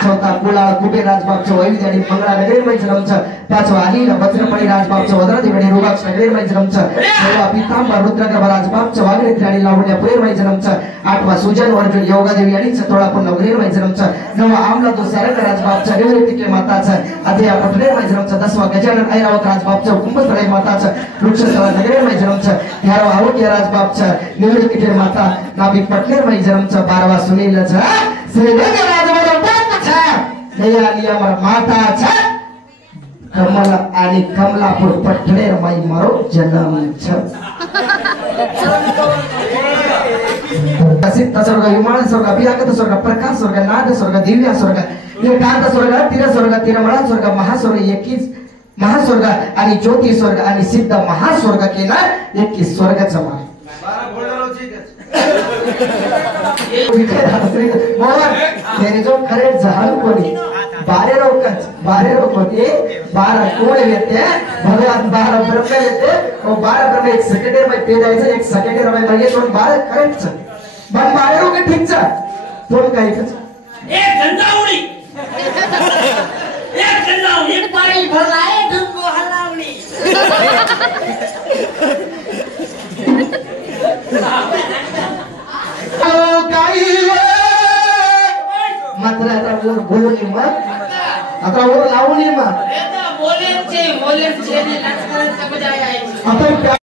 चौथा कुलाळ कुबेर राजबाबचं वैविध्य आणि मंगळा नगरीर मैजनमचं पाचवा अनिल वज्रपणी राजबाबचं वदरादेवी रुगाक्ष नगरीर मैजनमचं छठवा पितांबर रुद्रगर्भ राजबाबचं वागरेत्री आणि लावण्य पुरेर मैजनमचं आठवा सुजन अर्जुन योगादेवी आणि चतोळापूर नगरीर मैजनमचं नववा आमला तो सारंग राजबाबचं निवृत्तिके माताचं अध्यया पटलेर मैजनमचं दसवा गजानन ऐरावत राजबाबचं कुंभस्थळे माताचं वृक्षस्थळ नगरीर मैजनमचं 11वा आवके राजबाबचं निवृत्तिके माता नाभिक पटलेर मैजनमचं 12वा सुनीलचं श्रीरंग माता कमल आणि कमलापूर पटलेर माई मारो जन्म सिद्ध स्वर्ग विमान स्वर्ग अभियागत स्वर्ग प्रकाश स्वर्ग नाद स्वर्ग दिव्य स्वर्ग एकांत स्वर्ग तिरमळा स्वर्ग महास्वर्ग एकीच महास्वर्ग आणि ज्योति स्वर्ग आणि सिद्ध महास्वर्ग केला एकी स्वर्गाचा मार तेरे जो खरे जहाल कोणी बारे रोक होते 12 कोण येते भगवान 12 ब्रह्म येते और 12 ब्रह्म एक सेकंडर में पे जायचं एक सेकंडर में म्हणजे दोन 12 करेक्ट पण 12 रोक ठीक चा दोन काय एक गंजावणी एक पाणी भरलाय ढंगो हलावणी मात्र आता बोलून मग आता वर लावून मग बोलेचे लक्ष करायचं मजा आहे.